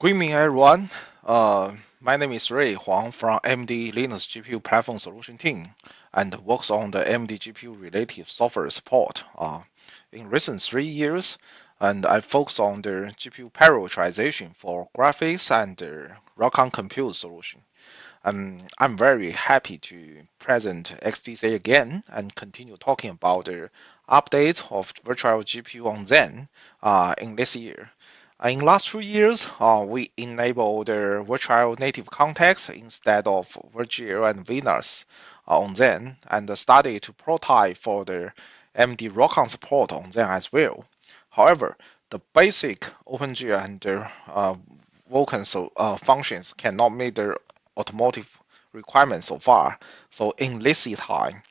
Good evening, everyone. My name is Huang from AMD Linux GPU Platform Solution Team and works on the AMD GPU related software support in recent 3 years. And I focus on the GPU prioritization for graphics and the Rakan compute solution. I'm very happy to present XDC again and continue talking about the update of virtual GPU on Zen in this year. In last 2 years, we enabled the virtual native context instead of VirtIO and Venus on Zen and started to prototype for the AMD Rakan support on Zen as well. However, the basic OpenGL and VulCLan functions cannot meet the automotive requirements so far. So in this time,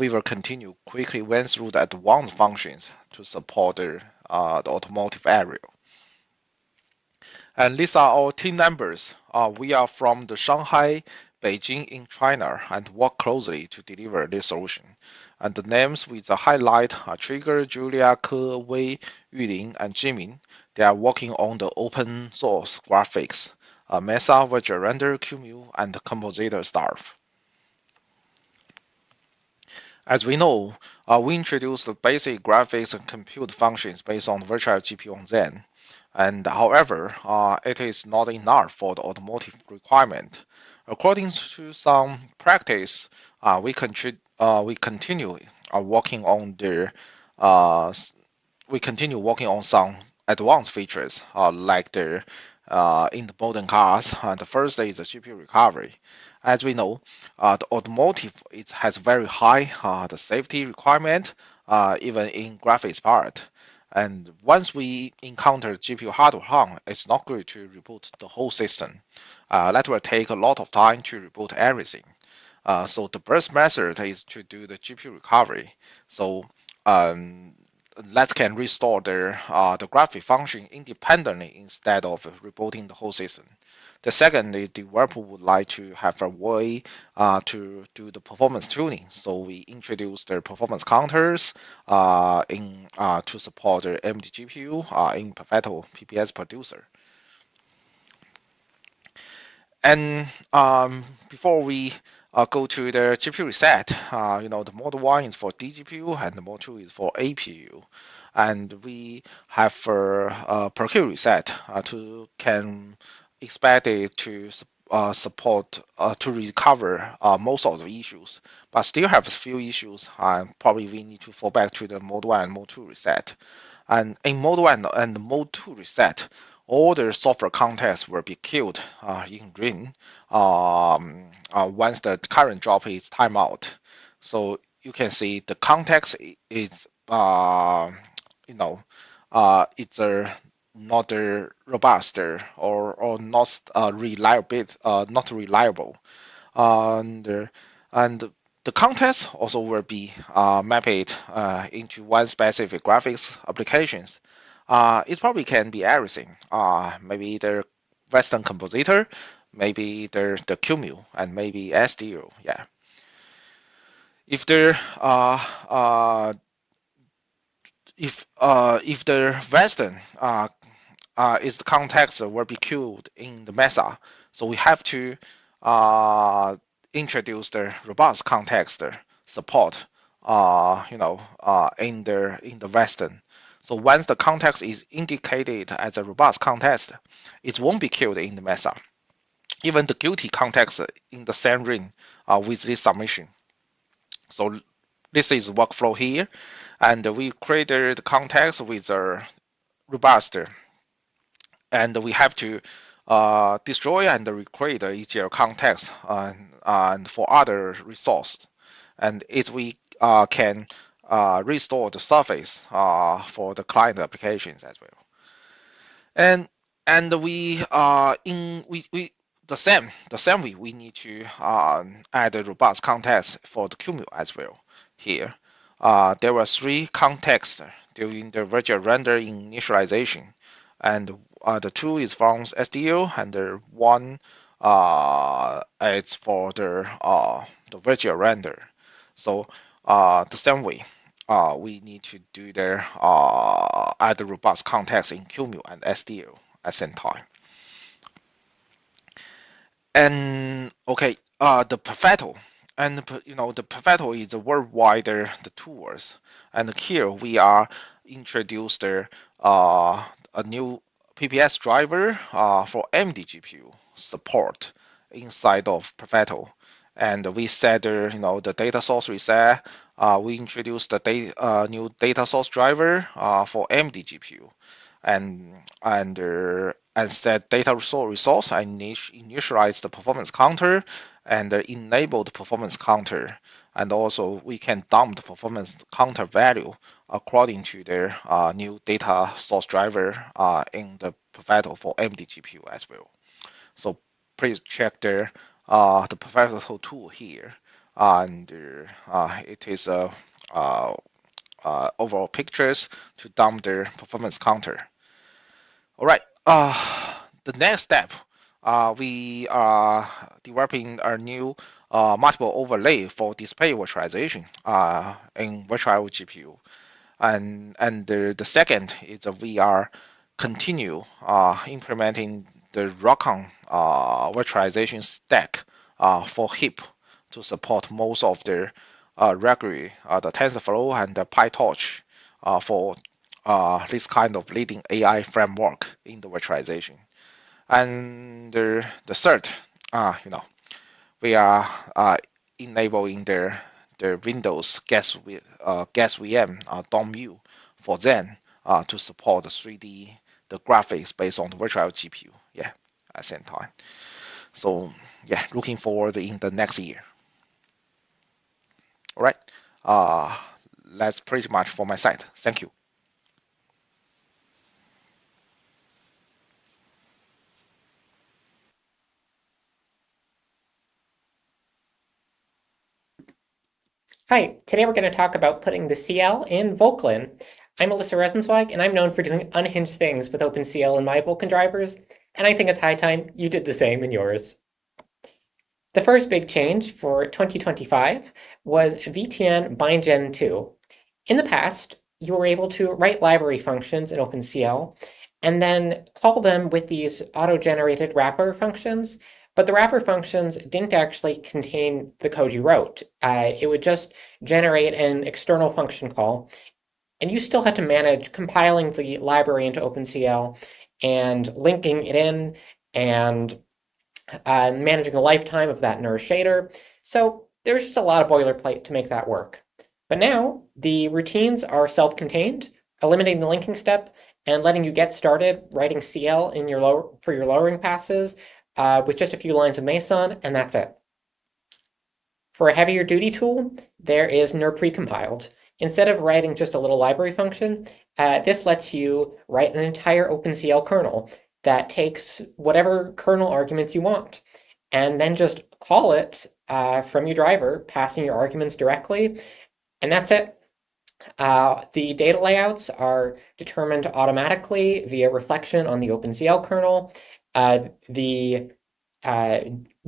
we will continue quickly went through the advanced functions to support the automotive area. And these are our team members. We are from the Shanghai, Beijing in China and work closely to deliver this solution. And the names with the highlight are Trigger, Julia, Ke, Wei, Yulin, and Jimin. They are working on the open source graphics, Mesa, Virtual Render, QEMU, and the Compositor stuff. As we know, we introduced the basic graphics and compute functions based on virtual GPU on Zen. And however, it is not enough for the automotive requirement. According to some practice, we continue working on the we continue working on some advanced features like the in the modern cars. The first is the GPU recovery. As we know, the automotive it has very high the safety requirement even in graphics part. And once we encounter GPU hardware harm, it's not good to reboot the whole system. That will take a lot of time to reboot everything. So the best method is to do the GPU recovery. So that can restore the graphic function independently instead of rebooting the whole system. The second, the developer would like to have a way to do the performance tuning. So we introduce the performance counters to support the AMD GPU in Perfecto PPS Producer. And before we go to the GPU reset, the mode 1 is for DGPU and the mode 2 is for APU. And we have a per queue reset can expect it to support to recover most of the issues, but still have a few issues. Probably we need to fall back to the mode 1 and mode 2 reset. And in mode 1 and mode 2 reset, all the software contexts will be killed in green once the current job is timeout. So you can see the context is it's not robust or not not reliable. And the context also will be mapped into one specific graphics applications. It probably can be everything. Maybe the Western Compositor, maybe the QEMU, and maybe SDO. Yeah. If the if the Western is the context will be queued in the Mesa, so we have to introduce the robust context support, in the Western. So once the context is indicated as a robust context, it won't be queued in the Mesa. Even the guilty context in the same ring with this submission. So this is workflow here, and we created the context with a robust, and we have to destroy and recreate ETL context and for other resource, and if we can restore the surface for the client applications as well. And we the same way we need to add a robust context for the QEMU as well. Here, there were 3 contexts during the virtual render initialization, and the 2 is from SDO, and the 1 is for the virtual render. So the same way, we need to do the add the robust context in QEMU and SDO at the same time. And okay, the Perfetto, and the Perfetto is a worldwide the tools, and here we are introduced a new PPS driver for AMD GPU support inside of Perfetto, and we set the data source reset. We introduced the new data source driver for AMD GPU, and and set data resource and initialize the performance counter and enable the performance counter. And also we can dump the performance counter value according to their new data source driver in the Perfetto for AMD GPU as well. So please check the Perfetto tool here, and it is overall pictures to dump their performance counter. All right. The next step, we are developing a new multiple overlay for display virtualization in VirtIO GPU. And the second is we are continue implementing the Rockon virtualization stack for HIP to support most of the regularly the TensorFlow and the PyTorch for this kind of leading AI framework in the virtualization. And the third, we are enabling the Windows Gas VM DOM view for Zen to support the 3D the graphics based on the virtual GPU. Yeah, at the same time. So yeah, looking forward in the next year. All right. Uh, that's pretty much for my side. Thank you. Hi, today we're going to talk about putting the CL in VulCLan. I'm Alyssa Rosenzweig, and I'm known for doing unhinged things with OpenCL in my Vulkan drivers, and I think it's high time you did the same in yours. The first big change for 2025 was VTN bindgen 2. In the past, you were able to write library functions in OpenCL and then call them with these auto-generated wrapper functions, but the wrapper functions didn't actually contain the code you wrote. It would just generate an external function call, and you still had to manage compiling the library into OpenCL and linking it in and managing the lifetime of that NER shader. So there's just a lot of boilerplate to make that work. But now the routines are self-contained, eliminating the linking step and letting you get started writing CL in for your lowering passes with just a few lines of Mesa, and that's it. For a heavier duty tool, there is NER precompiled. Instead of writing just a little library function, this lets you write an entire OpenCL kernel that takes whatever kernel arguments you want, and then just call it from your driver, passing your arguments directly, and that's it. The data layouts are determined automatically via reflection on the OpenCL kernel. The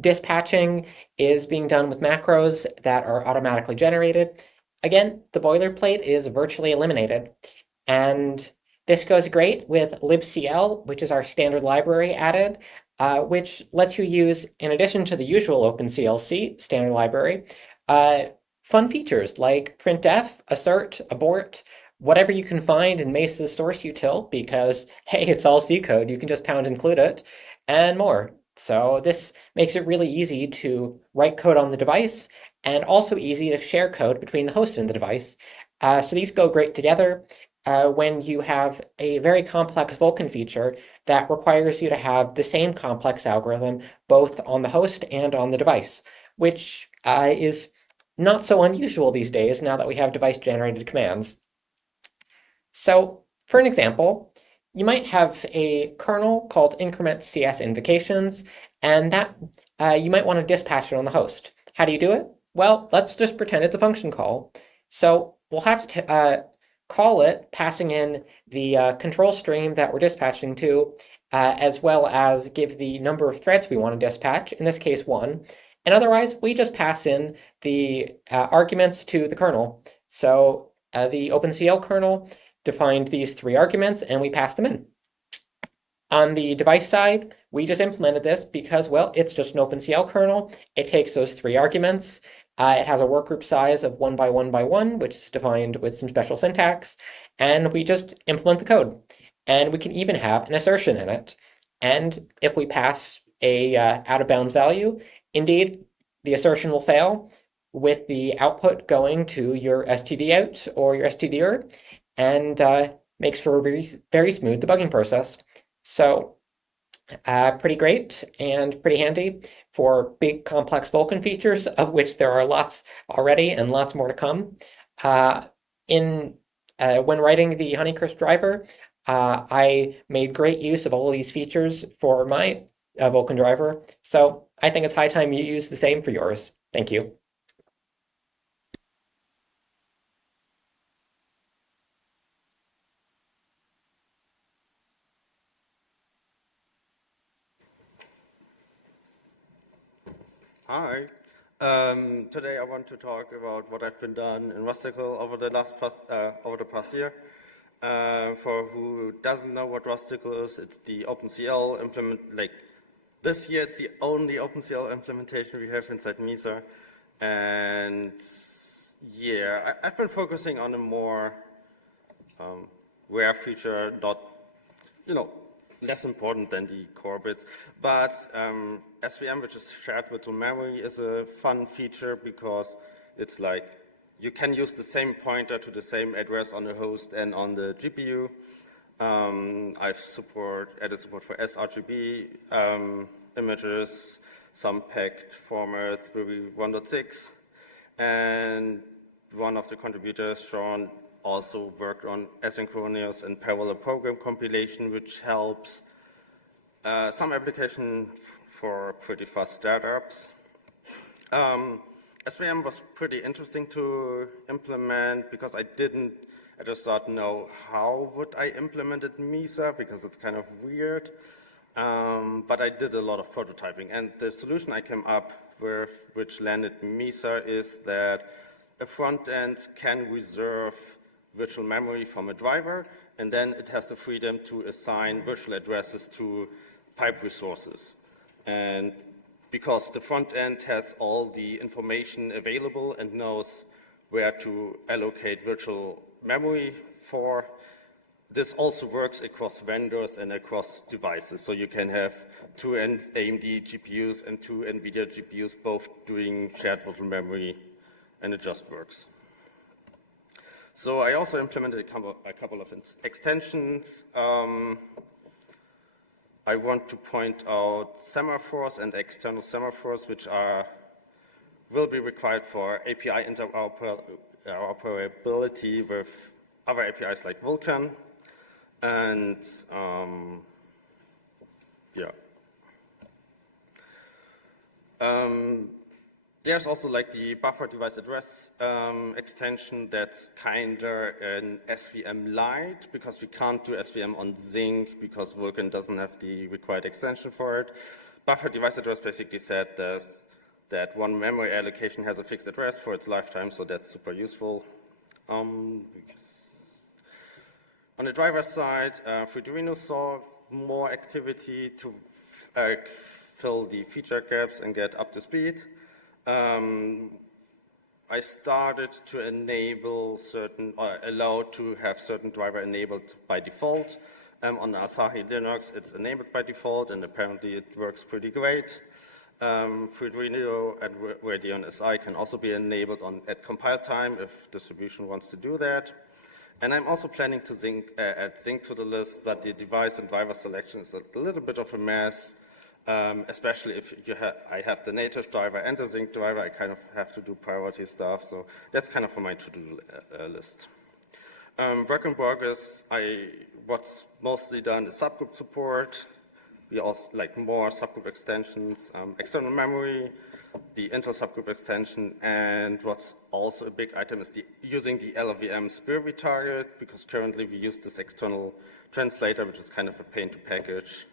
dispatching is being done with macros that are automatically generated. Again, the boilerplate is virtually eliminated. And this goes great with libcl, which is our standard library added, which lets you use, in addition to the usual OpenCLC standard library, fun features like printf, assert, abort, whatever you can find in Mesa's source util, because, hey, it's all C code, you can just pound include it, and more. So this makes it really easy to write code on the device and also easy to share code between the host and the device. So these go great together when you have a very complex Vulkan feature that requires you to have the same complex algorithm both on the host and on the device, which is not so unusual these days now that we have device-generated commands. So for an example, you might have a kernel called increment CS invocations, and that you might want to dispatch it on the host. How do you do it? Well, let's just pretend it's a function call. So we'll have to call it, passing in the control stream that we're dispatching to, as well as give the number of threads we want to dispatch, in this case 1. And otherwise, we just pass in the arguments to the kernel. So the OpenCL kernel defined these 3 arguments, and we passed them in. On the device side, we just implemented this because, well, it's just an OpenCL kernel. It takes those 3 arguments. It has a workgroup size of 1 by 1 by 1, which is defined with some special syntax. And we just implement the code. And we can even have an assertion in it. And if we pass a out of bounds value, indeed, the assertion will fail with the output going to your std out or your std-er, and makes for a very, very smooth debugging process. So pretty great and pretty handy for big complex VulCLan features, of which there are lots already and lots more to come. When writing the Honeycrisp driver, I made great use of all of these features for my VulCLan driver. So I think it's high time you use the same for yours. Thank you. Hi. Today I want to talk about what I've been done in Rusticl over the past year. For who doesn't know what Rusticl is, it's the OpenCL implement. Like this year, it's the only OpenCL implementation we have inside Mesa, and yeah, I've been focusing on a more rare feature, not less important than the core bits, but SVM, which is shared virtual memory, is a fun feature because it's like you can use the same pointer to the same address on the host and on the GPU. I've added support for sRGB images, some packed formats, Ruby 1.6, and one of the contributors, Sean, also worked on asynchronous and parallel program compilation, which helps some application for pretty fast startups. SVM was pretty interesting to implement because I didn't at the start know how would I implement it in Mesa because it's kind of weird. But I did a lot of prototyping, and the solution I came up with, which landed in Mesa, is that a front end can reserve virtual memory from a driver, and then it has the freedom to assign virtual addresses to pipe resources. And because the front end has all the information available and knows where to allocate virtual memory for, this also works across vendors and across devices. So you can have 2 AMD GPUs and 2 NVIDIA GPUs both doing shared virtual memory, and it just works. So I also implemented a couple of extensions. I want to point out semaphores and external semaphores, which will be required for API interoperability with other APIs like VulCLan. And yeah. There's also like the buffer device address extension that's kinda an SVM light, because we can't do SVM on Zinc because VulCLan doesn't have the required extension for it. Buffer device address basically said that one memory allocation has a fixed address for its lifetime, so that's super useful. On the driver side, Arduino saw more activity to fill the feature gaps and get up to speed. I started to enable allow to have certain driver enabled by default. On Asahi Linux, it's enabled by default, and apparently it works pretty great. Arduino and Radeon SI can also be enabled at compile time if distribution wants to do that. And I'm also planning to add Zinc to the list, but the device and driver selection is a little bit of a mess. Especially if I have the native driver and the Zinc driver, I kind of have to do priority stuff. So that's kind of on my to-do list. Work in progress, what's mostly done is subgroup support. We also like more subgroup extensions, external memory, the Intel subgroup extension, and what's also a big item is using the LLVM spur retarget, because currently we use this external translator, which is kind of a pain to package.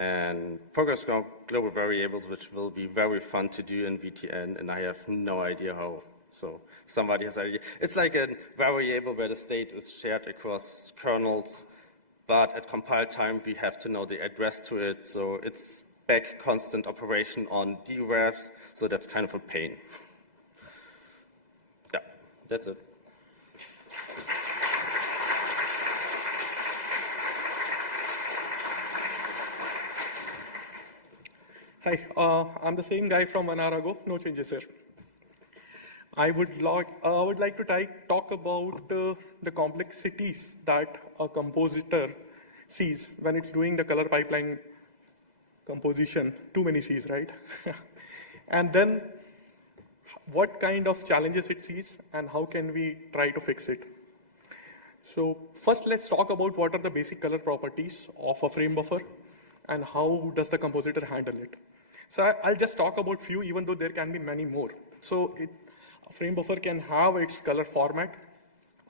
And progress global variables, which will be very fun to do in VTN, and I have no idea how. So somebody has an idea. It's like a variable where the state is shared across kernels, but at compile time, we have to know the address to it, so it's back constant operation on derefs, so that's kind of a pain. Yeah, that's it. Hi, I'm the same guy from 1 hour ago, no changes here. I would like to talk about the complexities that a compositor sees when it's doing the color pipeline composition. Too many C's, right? And then what kind of challenges it sees and how can we try to fix it. So first let's talk about what are the basic color properties of a frame buffer and how does the compositor handle it. So I'll just talk about few, even though there can be many more. So a frame buffer can have its color format,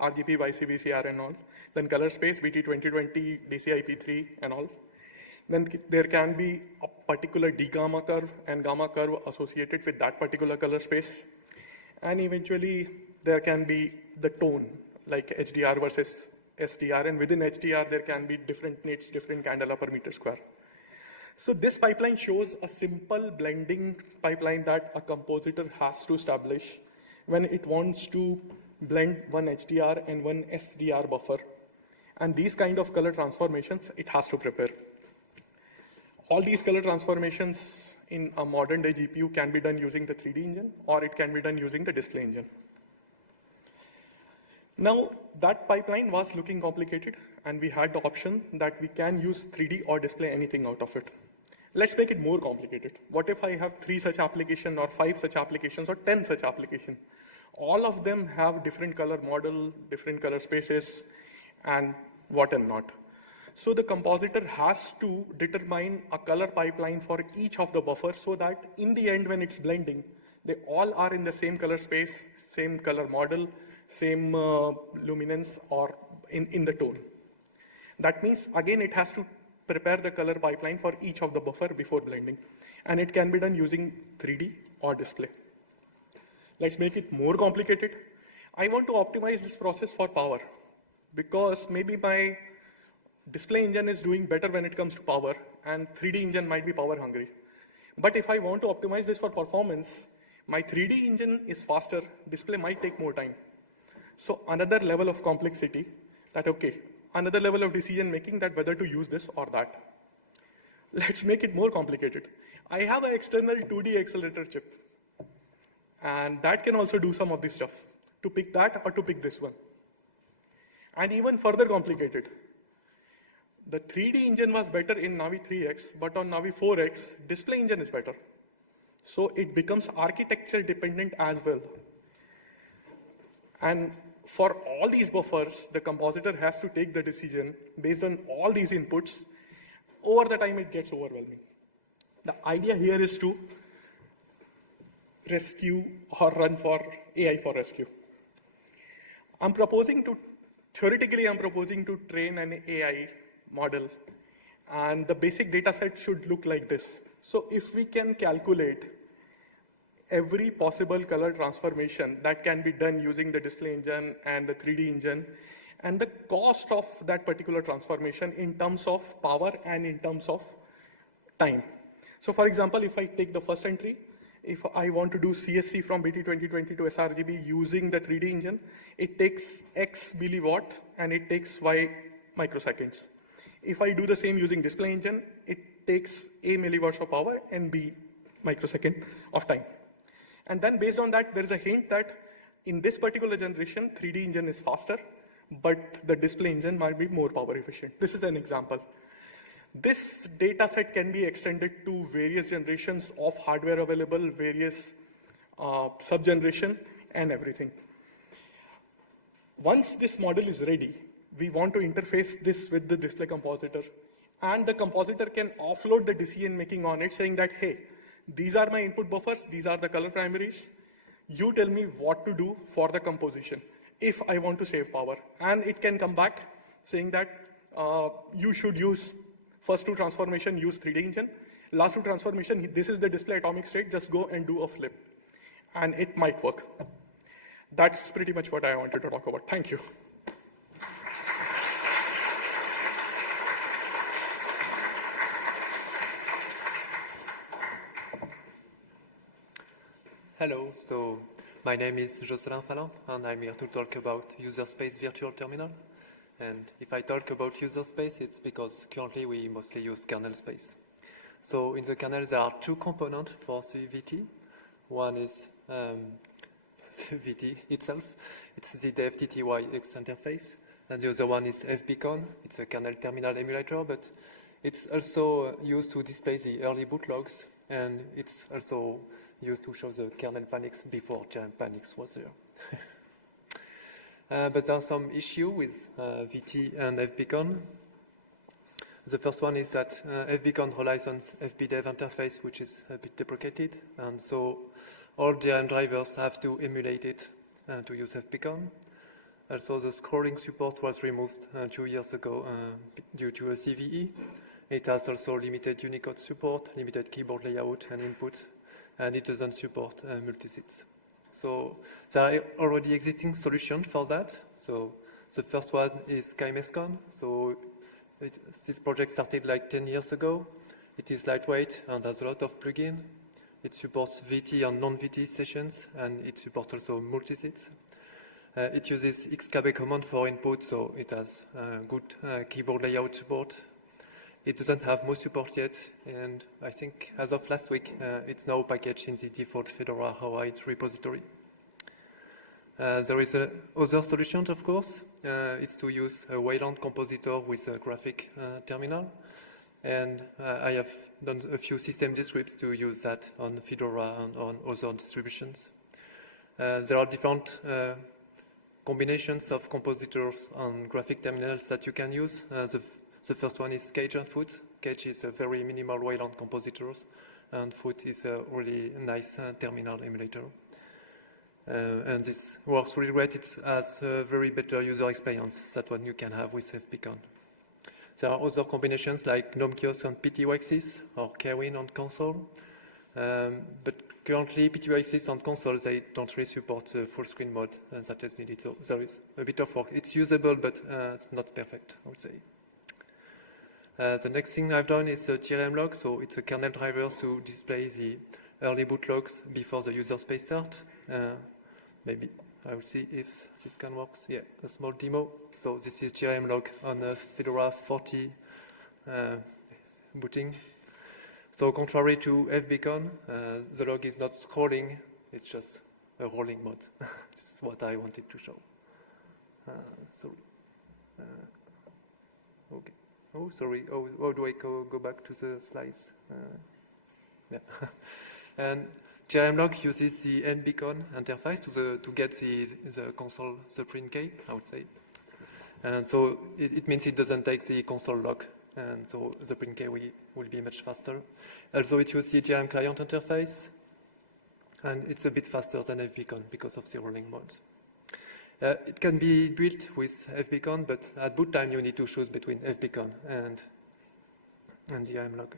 RGB, YC, VCR and all. Then color space, BT2020, DCI-P3 and all. Then there can be a particular D-gamma curve and gamma curve associated with that particular color space. And eventually there can be the tone, like HDR versus SDR. And within HDR, there can be different nits, different candela per meter square. So this pipeline shows a simple blending pipeline that a compositor has to establish when it wants to blend one HDR and one SDR buffer. And these kind of color transformations, it has to prepare. All these color transformations in a modern day GPU can be done using the 3D engine, or it can be done using the display engine. Now, that pipeline was looking complicated, and we had the option that we can use 3D or display anything out of it. Let's make it more complicated. What if I have 3 such applications, or 5 such applications, or 10 such applications? All of them have different color model, different color spaces, and what and not. So the compositor has to determine a color pipeline for each of the buffers so that in the end, when it's blending, they all are in the same color space, same color model, same luminance, or in the tone. That means, again, it has to prepare the color pipeline for each of the buffer before blending. And it can be done using 3D or display. Let's make it more complicated. I want to optimize this process for power because maybe my display engine is doing better when it comes to power and 3D engine might be power hungry. But if I want to optimize this for performance, my 3D engine is faster, display might take more time. So another level of complexity that, okay, another level of decision making that whether to use this or that. Let's make it more complicated. I have an external 2D accelerator chip. And that can also do some of this stuff, to pick that or to pick this one. And even further complicated. The 3D engine was better in Navi 3X, but on Navi 4X, display engine is better. So it becomes architecture dependent as well. And for all these buffers, the compositor has to take the decision based on all these inputs. Over the time, it gets overwhelming. The idea here is to rescue or run for AI for rescue. Theoretically, I'm proposing to train an AI model, and the basic data set should look like this. So if we can calculate every possible color transformation that can be done using the display engine and the 3D engine, and the cost of that particular transformation in terms of power and in terms of time. So for example, if I take the first entry, if I want to do CSC from BT2020 to sRGB using the 3D engine, it takes X milliwatt and it takes Y microseconds. If I do the same using display engine, it takes A milliwatts of power and B microsecond of time. And then based on that, there is a hint that in this particular generation, 3D engine is faster, but the display engine might be more power efficient. This is an example. This data set can be extended to various generations of hardware available, various sub-generation and everything. Once this model is ready, we want to interface this with the display compositor, and the compositor can offload the decision making on it, saying that, hey, these are my input buffers, these are the color primaries. You tell me what to do for the composition if I want to save power. And it can come back saying that you should use first 2 transformation, use 3D engine. Last 2 transformation, this is the display atomic state, just go and do a flip. And it might work. That's pretty much what I wanted to talk about. Thank you. Hello, so my name is Jocelyn Falempe, and I'm here to talk about Userspace Virtual Terminal. And if I talk about Userspace, it's because currently we mostly use kernel space. So in the kernel, there are two components for the VT. One is the VT itself. It's the DevTTYX interface. And the other one is FBCon. It's a kernel terminal emulator, but it's also used to display the early boot logs, and it's also used to show the kernel panics before giant panics was there. But there are some issues with VT and FBCon. The first one is that FBCon relies on FBdev interface, which is a bit deprecated, and so all DRM drivers have to emulate it to use FBCon. Also, the scrolling support was removed 2 years ago due to a CVE. It has also limited Unicode support, limited keyboard layout and input, and it doesn't support multisits. So there are already existing solutions for that. So the first one is KMSCon. So this project started like 10 years ago. It is lightweight and has a lot of plugins. It supports VT and non-VT sessions, and it supports also multisits. It uses XKB command for input, so it has good keyboard layout support. It doesn't have most support yet, and I think as of last week, it's now packaged in the default Fedora Hawaii repository. There is another solution, of course. It's to use a VulCLan compositor with a graphic terminal. And I have done a few system scripts to use that on Fedora and on other distributions. There are different combinations of compositors and graphic terminals that you can use. The first one is Cage and Foot. Cage is a very minimal VulCLan compositors, and Foot is a really nice terminal emulator. And this works really great. It has a very better user experience than what you can have with FBCon. There are other combinations like GNOME Kiosk and PTYXis or Kwin on console. But currently, PTYXis on console, they don't really support the full screen mode that is needed. So there is a bit of work. It's usable, but it's not perfect, I would say. The next thing I've done is a DRM log. So it's a kernel driver to display the early boot logs before the user space start. Maybe I will see if this can work. Yeah, a small demo. So this is DRM log on a Fedora 40 booting. So contrary to FBCon, the log is not scrolling, it's just a rolling mode. This is what I wanted to show. Sorry. Okay. Oh, sorry. Oh, how do I go back to the slides? Yeah. And DRMlog uses the NBCon interface to get the console, the print key, I would say. And so it means it doesn't take the console log. And so the print key will be much faster. Also, it uses the DRM client interface. And it's a bit faster than FBCon because of the rolling mode. It can be built with FBCon, but at boot time, you need to choose between FBCon and DRMlog.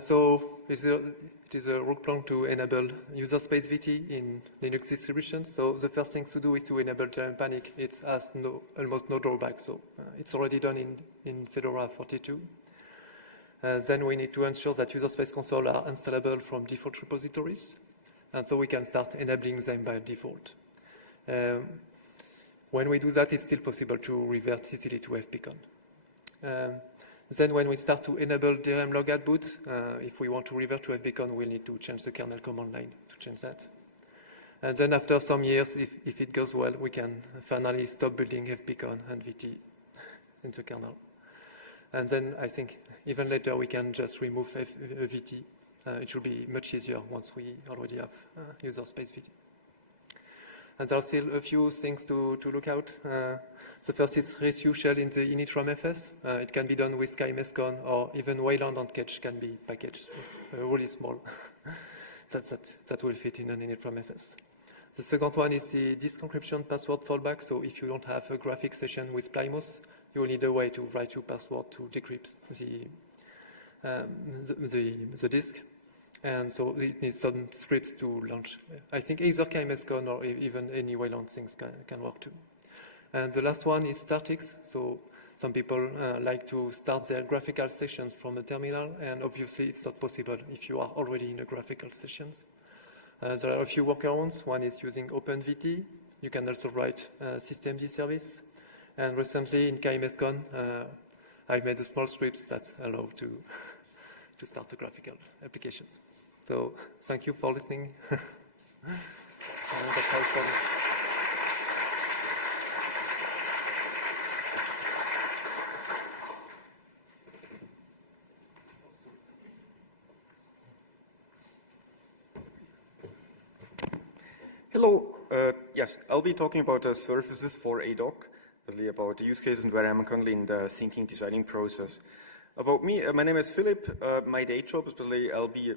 So it is a root plan to enable Userspace VT in Linux distributions. So the first thing to do is to enable giant panic. It has almost no drawback. So it's already done in Fedora 42. Then we need to ensure that Userspace console are installable from default repositories. And so we can start enabling them by default. When we do that, it's still possible to revert easily to FBCon. Then when we start to enable DRM log at boot, if we want to revert to FBCon, we'll need to change the kernel command line to change that. And then after some years, if it goes well, we can finally stop building FBCon and VT in the kernel. And then I think even later we can just remove VT. It should be much easier once we already have Userspace VT. And there are still a few things to look out. The first is resu shell in the init from FS. It can be done with KMSCon, or even VulCLan and Catch can be packaged really small. that will fit in an init from FS. The second one is the disk encryption password fallback. So if you don't have a graphic session with Plymouth, you will need a way to write your password to decrypt the disk. And so it needs some scripts to launch. I think either KMSCon or even any VulCLan things can work too. And the last one is StartX. So some people like to start their graphical sessions from a terminal, and obviously it's not possible if you are already in a graphical sessions. There are a few workarounds. One is using OpenVT. You can also write systemd service. And recently in KMSCon, I've made a small scripts that allow to start a graphical application. So thank you for listening. That's all for me. Hello. Yes, I'll be talking about services for a dock, basically about the use cases and where I'm currently in the thinking, designing process. About me, my name is Philipp. My day job is basically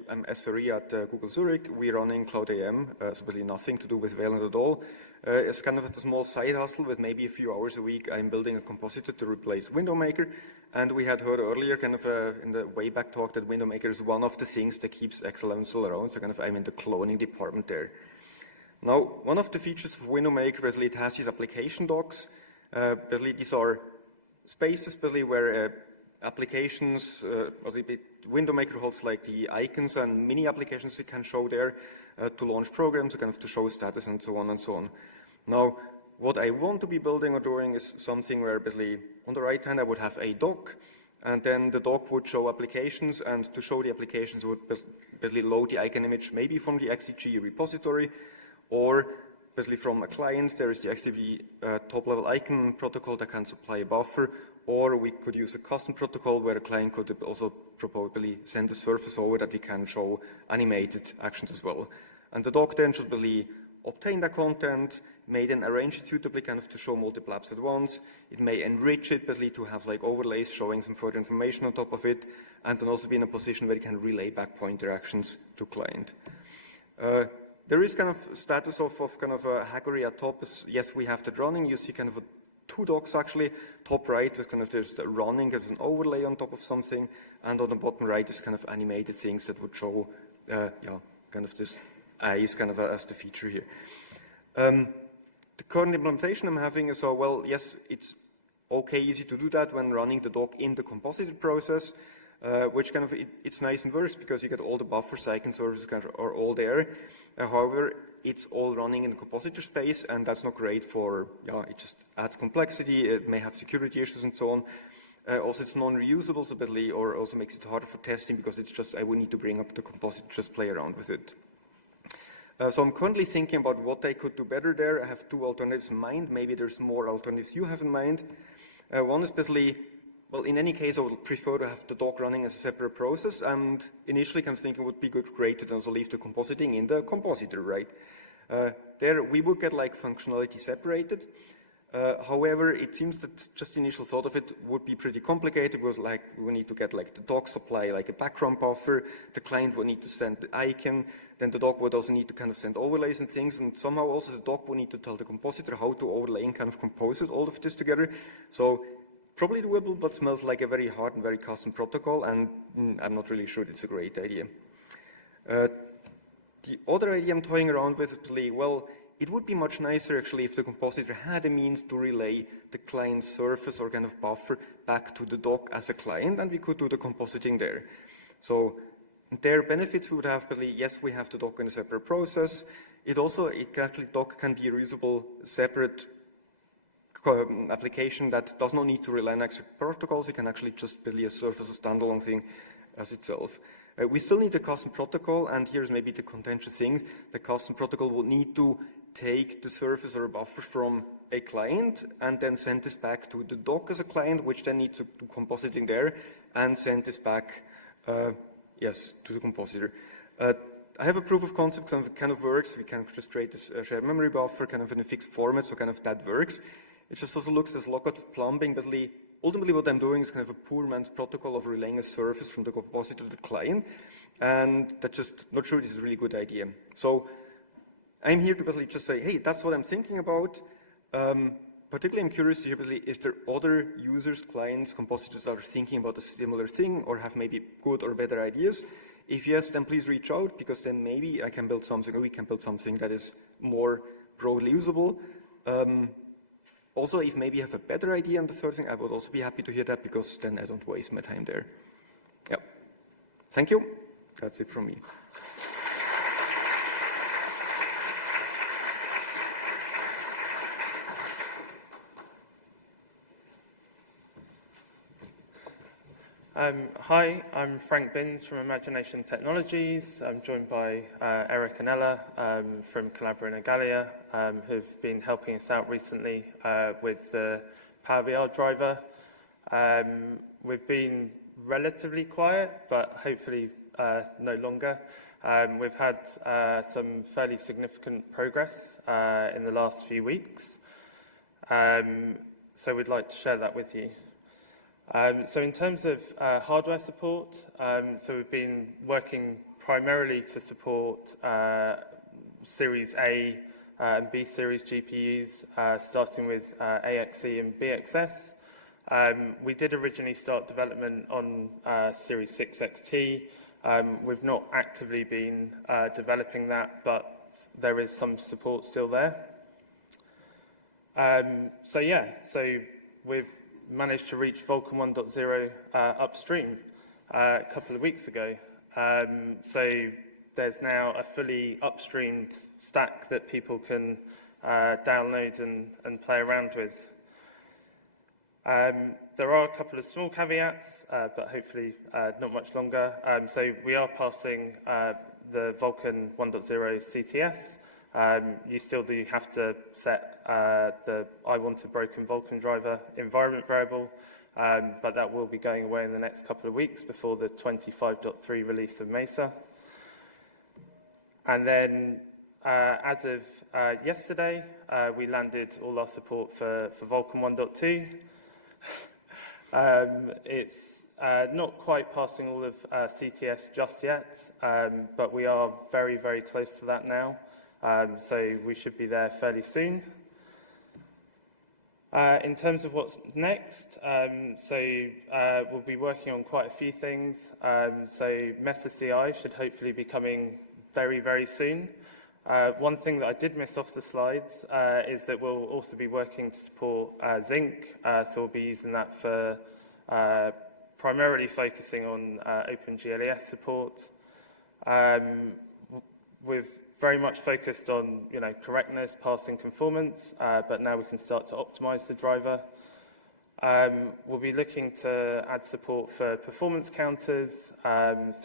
I'm SRE at Google Zurich. We're running Cloud AM, so basically nothing to do with VulCLan at all. It's kind of a small side hustle with maybe a few hours a week. I'm building a compositor to replace Window Maker. And we had heard earlier, kind of in the way back talk, that Window Maker is one of the things that keeps X11 still around. So kind of I'm in the cloning department there. Now, one of the features of Window Maker, basically it has these application docks. Basically these are spaces basically where applications, Window Maker holds like the icons and mini applications you can show there to launch programs, kind of to show status and so on and so on. Now, what I want to be building or doing is something where basically on the right hand I would have a dock, and then the dock would show applications, and to show the applications would basically load the icon image maybe from the XDC repository, or basically from a client. There is the XDC top-level icon protocol that can supply a buffer, or we could use a custom protocol where a client could also probably send a surface over that we can show animated actions as well. And the dock then should basically obtain that content, may then arrange it suitably kind of to show multiple apps at once. It may enrich it basically to have like overlays showing some further information on top of it, and then also be in a position where it can relay back pointer actions to client. There is kind of status of kind of a Haggery at top. Yes, we have that running. You see kind of two docks actually. Top right is kind of there's the running, there's an overlay on top of something, and on the bottom right is kind of animated things that would show, kind of this eyes kind of as the feature here. The current implementation I'm having is, well, yes, it's okay, easy to do that when running the dock in the compositor process. Which kind of, it's nice and worse because you get all the buffers, icon services kind of are all there. However, it's all running in the compositor space, and that's not great for, it just adds complexity, it may have security issues and so on. Also, it's non-reusable, so basically, or also makes it harder for testing because it's just, I would need to bring up the compositor, just play around with it. So I'm currently thinking about what I could do better there. I have two alternatives in mind. Maybe there's more alternatives you have in mind. One is basically, well, in any case, I would prefer to have the dock running as a separate process, and initially I'm thinking it would be great to also leave the compositing in the compositor, right? There we would get like functionality separated. However, it seems that just the initial thought of it would be pretty complicated because like we need to get like the dock supply like a background buffer, the client would need to send the icon, then the dock would also need to kind of send overlays and things, and somehow also the dock would need to tell the compositor how to overlay and kind of compose it, all of this together. So probably doable, but smells like a very hard and very custom protocol, and I'm not really sure it's a great idea. The other idea I'm toying around with is, well, it would be much nicer actually if the compositor had a means to relay the client surface or kind of buffer back to the dock as a client, and we could do the compositing there. So their benefits we would have, yes, we have the dock in a separate process. Dock can be a reusable separate application that does not need to rely on extra protocols. You can actually just build a surface, a standalone thing as itself. We still need a custom protocol, and here's maybe the contentious thing. The custom protocol will need to take the surface or a buffer from a client and then send this back to the dock as a client, which then needs to do compositing there and send this back, to the compositor. I have a proof of concept that kind of works. We can just create this shared memory buffer kind of in a fixed format, so kind of that works. It just also looks as lockout plumbing. Basically, ultimately what I'm doing is kind of a poor man's protocol of relaying a service from the compositor to the client, and that's just not sure this is a really good idea. So I'm here to basically just say, hey, that's what I'm thinking about. Particularly, I'm curious to hear basically, is there other users, clients, compositors that are thinking about a similar thing or have maybe good or better ideas? If yes, then please reach out, because then maybe I can build something, or we can build something that is more broadly usable. Also, if maybe you have a better idea on the third thing, I would also be happy to hear that, because then I don't waste my time there. Yeah. Thank you. That's it from me. Hi, I'm Frank Binns from Imagination Technologies. I'm joined by Erik and Ella from Calabria and Gallia, who've been helping us out recently with the PowerVR driver. We've been relatively quiet, but hopefully no longer. We've had some fairly significant progress in the last few weeks, so we'd like to share that with you. So in terms of hardware support, so we've been working primarily to support Series A and B Series GPUs, starting with AXE and BXS. We did originally start development on Series 6 XT. We've not actively been developing that, but there is some support still there. So we've managed to reach VulCLan 1.0 upstream a couple of weeks ago. So there's now a fully upstreamed stack that people can download and play around with. There are a couple of small caveats, but hopefully not much longer. So we are passing the VulCLan 1.0 CTS. You still do have to set the I want a broken VulCLan driver environment variable, but that will be going away in the next couple of weeks before the 25.3 release of Mesa. And then as of yesterday, we landed all our support for VulCLan 1.2. It's not quite passing all of CTS just yet, but we are very, very close to that now. So we should be there fairly soon. In terms of what's next, we'll be working on quite a few things. So Mesa CI should hopefully be coming very, very soon. One thing that I did miss off the slides is that we'll also be working to support Zinc, so we'll be using that for primarily focusing on OpenGLES support. We've very much focused on correctness, passing conformance, but now we can start to optimize the driver. We'll be looking to add support for performance counters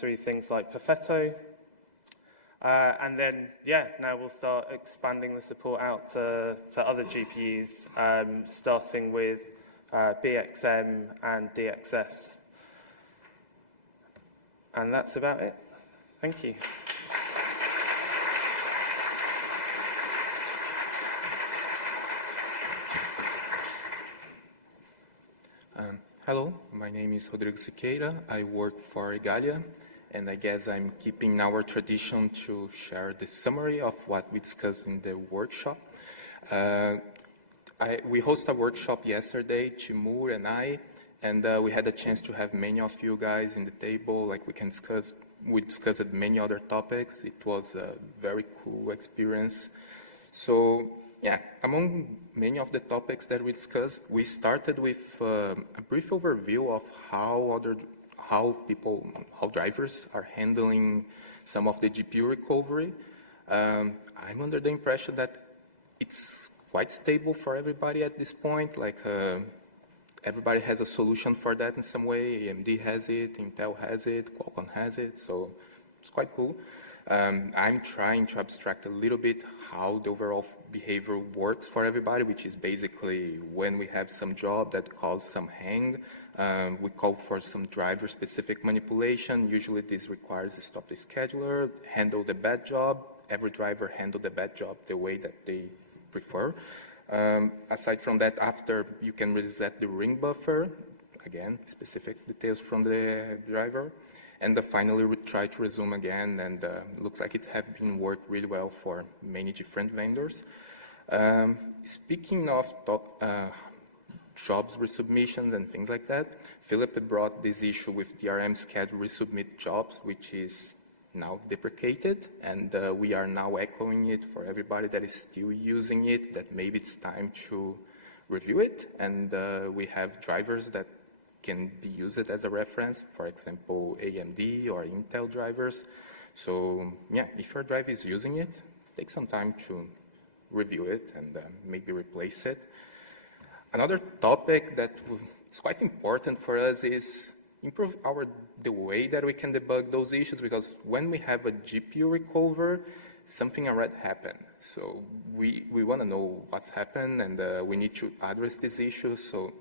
through things like Perfetto. And then, now we'll start expanding the support out to other GPUs, starting with BXM and DXS. And that's about it. Thank you. Hello, my name is Rodrigo Siqueira. I work for Gallia, and I guess I'm keeping our tradition to share the summary of what we discussed in the workshop. We hosted a workshop yesterday, Timur and I, and we had a chance to have many of you guys in the table, like we discussed many other topics. It was a very cool experience. So, among many of the topics that we discussed, we started with a brief overview of how drivers are handling some of the GPU recovery. I'm under the impression that it's quite stable for everybody at this point. Like everybody has a solution for that in some way. AMD has it, Intel has it, Qualcomm has it, so it's quite cool. I'm trying to abstract a little bit how the overall behavior works for everybody, which is basically when we have some job that causes some hang, we call for some driver-specific manipulation. Usually this requires to stop the scheduler, handle the bad job. Every driver handle the bad job the way that they prefer. Aside from that, after you can reset the ring buffer, again, specific details from the driver. And finally, we try to resume again, and looks like it has been worked really well for many different vendors. Speaking of jobs resubmissions and things like that, Philipp brought this issue with DRM schedule resubmit jobs, which is now deprecated, and we are now echoing it for everybody that is still using it, that maybe it's time to review it, and we have drivers that can be used as a reference, for example, AMD or Intel drivers. So if your driver is using it, take some time to review it and maybe replace it. Another topic that is quite important for us is, improve the way that we can debug those issues, because when we have a GPU recover, something already happened. So we want to know what's happened, and we need to address this issue. So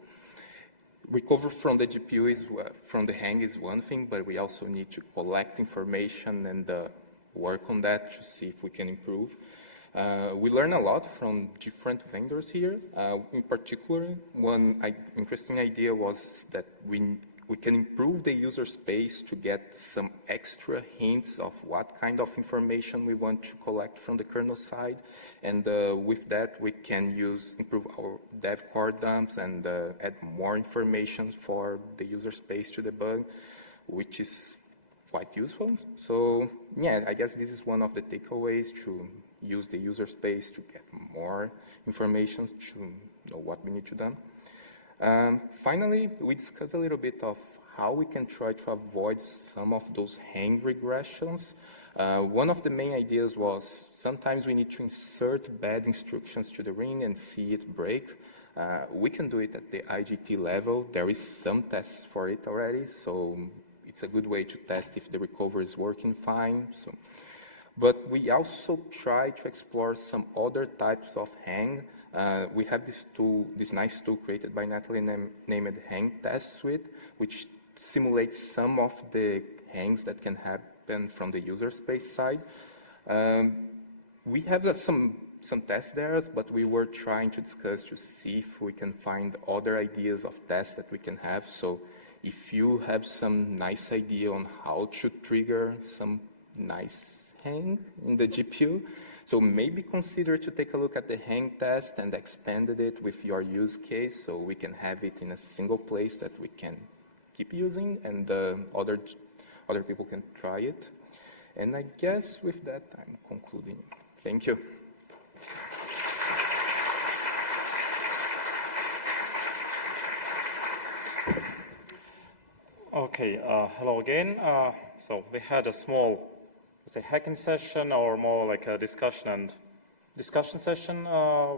recover from the GPU from the hang is one thing, but we also need to collect information and work on that to see if we can improve. We learn a lot from different vendors here. In particular, one interesting idea was that we can improve the user space to get some extra hints of what kind of information we want to collect from the kernel side. And with that, we can improve our dev core dumps and add more information for the user space to debug, which is quite useful. So yeah, I guess this is one of the takeaways, to use the user space to get more information, to know what we need to do. Finally, we discussed a little bit of how we can try to avoid some of those hang regressions. One of the main ideas was sometimes we need to insert bad instructions to the ring and see it break. We can do it at the IGT level. There is some tests for it already, so it's a good way to test if the recovery is working fine. But we also try to explore some other types of hang. We have this nice tool created by Natalie named Hang Test Suite, which simulates some of the hangs that can happen from the user space side. We have some test there, but we were trying to discuss to see if we can find other ideas of tests that we can have. So if you have some nice idea on how to trigger some nice hang in the GPU, so maybe consider to take a look at the hang test and expanded it with your use case, so we can have it in a single place that we can keep using, and other people can try it. And I guess with that, I'm concluding. Thank you. Okay, hello again. So we had a small, let's say, hacking session, or more like a discussion session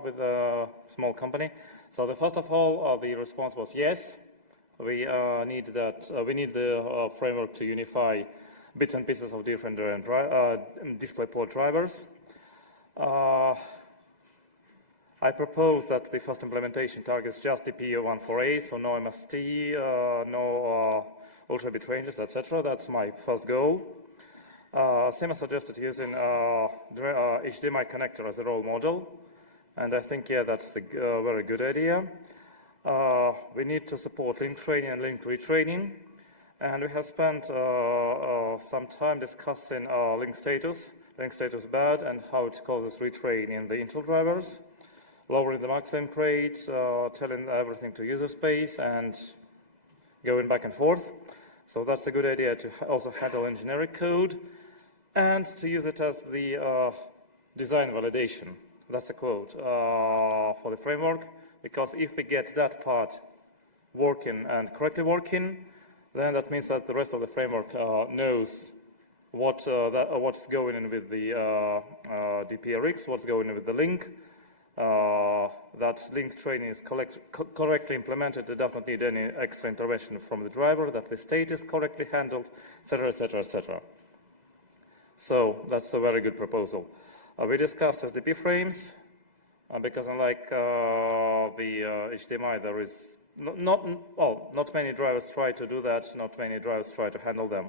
with a small company. So first of all, the response was yes. We need the framework to unify bits and pieces of different DisplayPort drivers. I propose that the first implementation targets just DP148, so no MST, no ultra bit ranges, etc. That's my first goal. Sima suggested using HDMI connector as a role model, and I think, yeah, that's a very good idea. We need to support link training and link retraining, and we have spent some time discussing link status bad, and how it causes retrain in the Intel drivers, lowering the max link rate, telling everything to user space, and going back and forth. So that's a good idea to also handle engineering code, and to use it as the design validation. That's a quote for the framework, because if we get that part working and correctly working, then that means that the rest of the framework knows what's going in with the DPRX, what's going in with the link, that link training is correctly implemented, it does not need any extra intervention from the driver, that the state is correctly handled, etc., etc., etc. So that's a very good proposal. We discussed SDP frames, because unlike the HDMI, there is not many drivers try to do that, not many drivers try to handle them.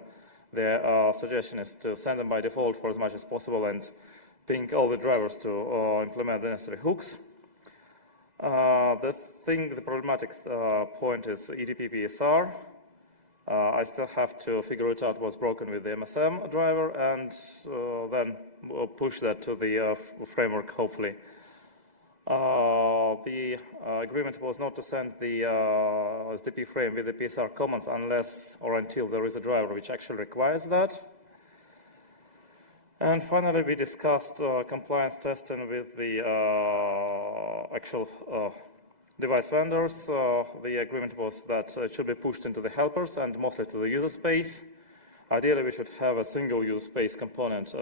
Their suggestion is to send them by default for as much as possible and ping all the drivers to implement the necessary hooks. The problematic point is EDP PSR. I still have to figure it out what's broken with the MSM driver, and then we'll push that to the framework, hopefully. The agreement was not to send the SDP frame with the PSR commands unless or until there is a driver which actually requires that. And finally, we discussed compliance testing with the actual device vendors. The agreement was that it should be pushed into the helpers and mostly to the user space. Ideally, we should have a single user space component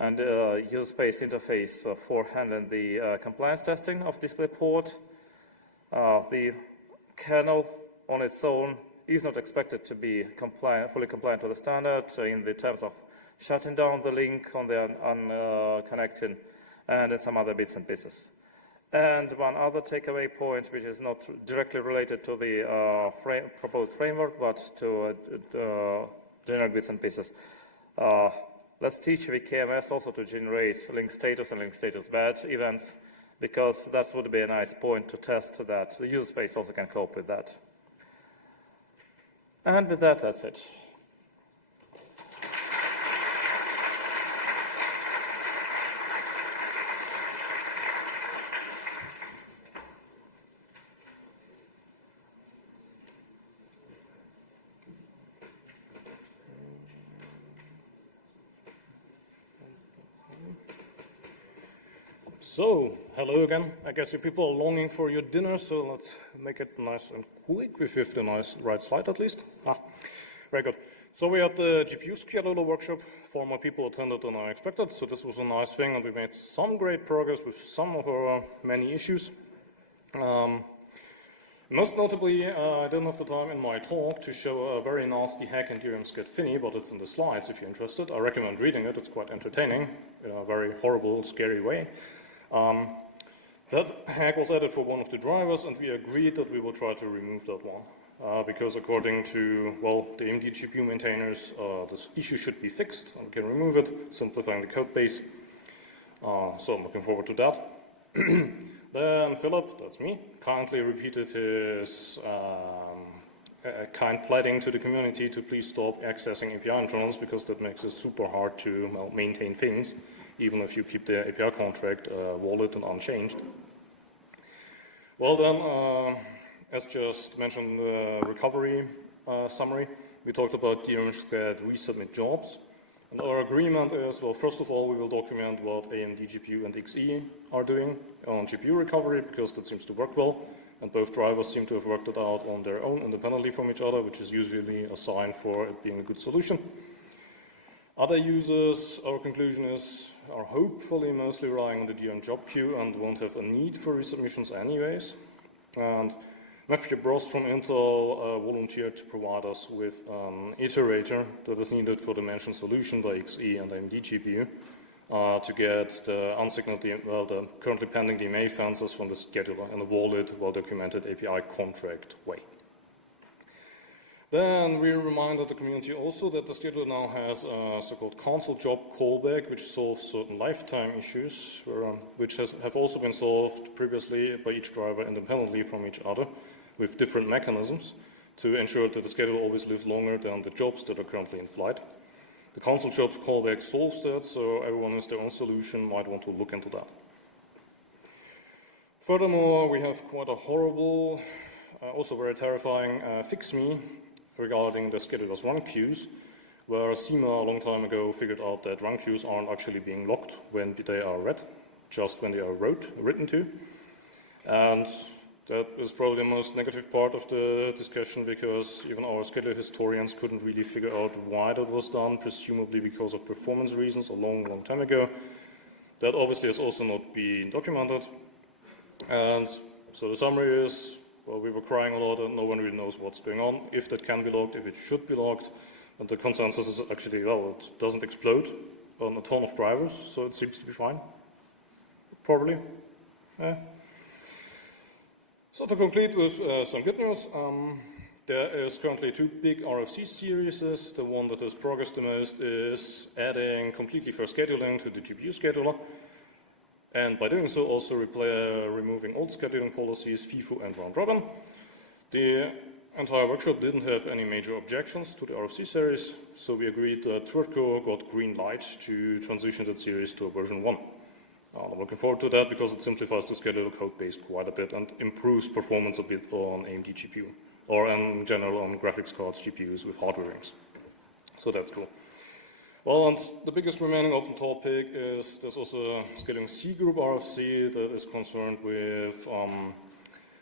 and user space interface for handling the compliance testing of DisplayPort. The kernel on its own is not expected to be fully compliant to the standard in the terms of shutting down the link on the connecting and in some other bits and pieces. And one other takeaway point, which is not directly related to the proposed framework, but to general bits and pieces. Let's teach the KMS also to generate link status and link status bad events, because that would be a nice point to test that the user space also can cope with that. And with that, that's it. So, hello again. I guess you people are longing for your dinner, so let's make it nice and quick, if you have the nice right slide at least. Very good. So we had the GPU scheduler workshop. 4 more people attended than I expected, so this was a nice thing, and we made some great progress with some of our many issues. Most notably, I didn't have the time in my talk to show a very nasty hack in DRM Scat Fini, but it's in the slides if you're interested. I recommend reading it. It's quite entertaining in a very horrible, scary way. That hack was added for one of the drivers, and we agreed that we will try to remove that one. Because according to, well, the AMD GPU maintainers, this issue should be fixed, and we can remove it, simplifying the code base. So I'm looking forward to that. Then Philipp, that's me, kindly repeated his kind pleading to the community to please stop accessing API internals, because that makes it super hard to maintain things, even if you keep the API contract valid and unchanged. Well then, as just mentioned in the recovery summary, we talked about DRM Scat resubmit jobs. And our agreement is, well, first of all, we will document what AMD GPU and XE are doing on GPU recovery, because that seems to work well. And both drivers seem to have worked it out on their own independently from each other, which is usually a sign for it being a good solution. Other users, our conclusion is, are hopefully mostly relying on the DRM job queue and won't have a need for resubmissions anyways. And Matthew Bros from Intel volunteered to provide us with an iterator that is needed for the mentioned solution by XE and AMD GPU to get the unsignaled, well, the currently pending DMA fences from the scheduler in a valid, well-documented API contract way. Then we reminded the community also that the scheduler now has a so-called console job callback, which solves certain lifetime issues, which have also been solved previously by each driver independently from each other, with different mechanisms to ensure that the schedule always lives longer than the jobs that are currently in flight. The console jobs callback solves that, so everyone has their own solution, might want to look into that. Furthermore, we have quite a horrible, also very terrifying fix-me regarding the scheduler's run queues, where SEMA a long time ago figured out that run queues aren't actually being locked when they are read, just when they are written to. And that is probably the most negative part of the discussion, because even our scheduler historians couldn't really figure out why that was done, presumably because of performance reasons a long, long time ago. That obviously has also not been documented. And so the summary is, well, we were crying a lot and no one really knows what's going on, if that can be logged, if it should be logged. And the consensus is actually, well, it doesn't explode on a ton of drivers, so it seems to be fine. Probably. Yeah. So to conclude with some good news, there is currently 2 big RFC series. The one that has progressed the most is adding completely fair scheduling to the GPU scheduler, and by doing so also removing old scheduling policies, FIFO and round robin. The entire workshop didn't have any major objections to the RFC series, so we agreed that TWRCO got green light to transition that series to a version 1. I'm looking forward to that because it simplifies the scheduler code base quite a bit and improves performance a bit on AMD GPU, or in general on graphics cards GPUs with hardware rings. So that's cool. Well, and the biggest remaining open topic is there's also a scheduling C group RFC that is concerned with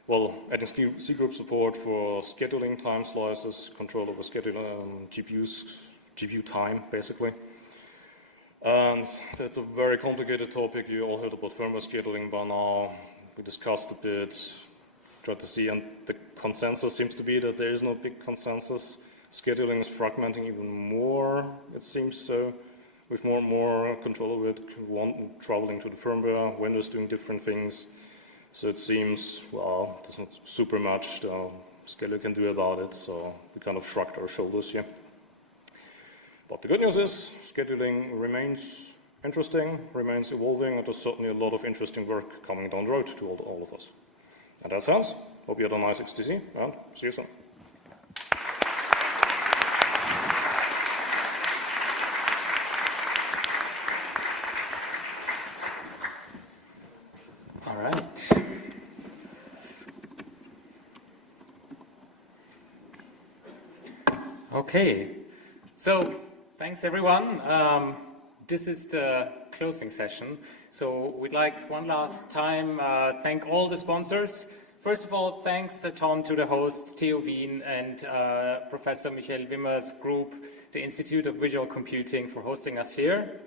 well, adding C group support for scheduling time slices, control over scheduling GPU time, basically. And that's a very complicated topic. You all heard about firmware scheduling by now. We discussed a bit tried to see, and the consensus seems to be that there is no big consensus. Scheduling is fragmenting even more, it seems so, with more and more control over it, traveling to the firmware, vendors doing different things. So it seems, well, there's not super much the scheduler can do about it, so we kind of shrugged our shoulders here. But the good news is, scheduling remains interesting, remains evolving, and there's certainly a lot of interesting work coming down the road to all of us. In that sense, hope you had a nice XDC, and see you soon. All right. Okay, so thanks everyone. This is the closing session. So we'd like one last time thank all the sponsors. First of all, thanks a ton to the host, Theo Wien, and Professor Michael Wimmer's group, the Institute of Visual Computing, for hosting us here.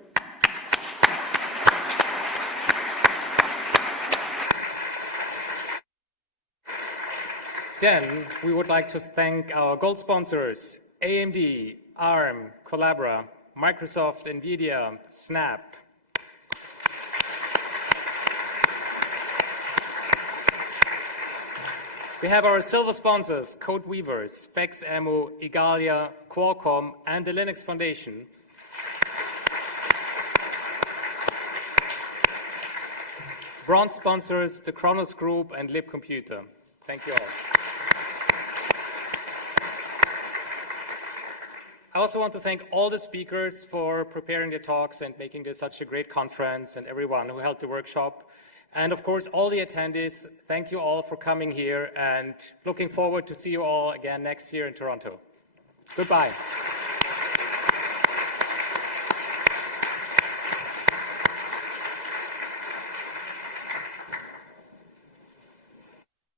Then we would like to thank our gold sponsors, AMD, ARM, Collabora, Microsoft, NVIDIA, Snap. We have our silver sponsors, Codeweavers, SpexAmmo, Igalia, Qualcomm, and the Linux Foundation. Bronze sponsors, the Kronos Group and libcomputer. Thank you all. I also want to thank all the speakers for preparing the talks and making this such a great conference, and everyone who held the workshop. And of course, all the attendees, thank you all for coming here, and looking forward to see you all again next year in Toronto. Goodbye.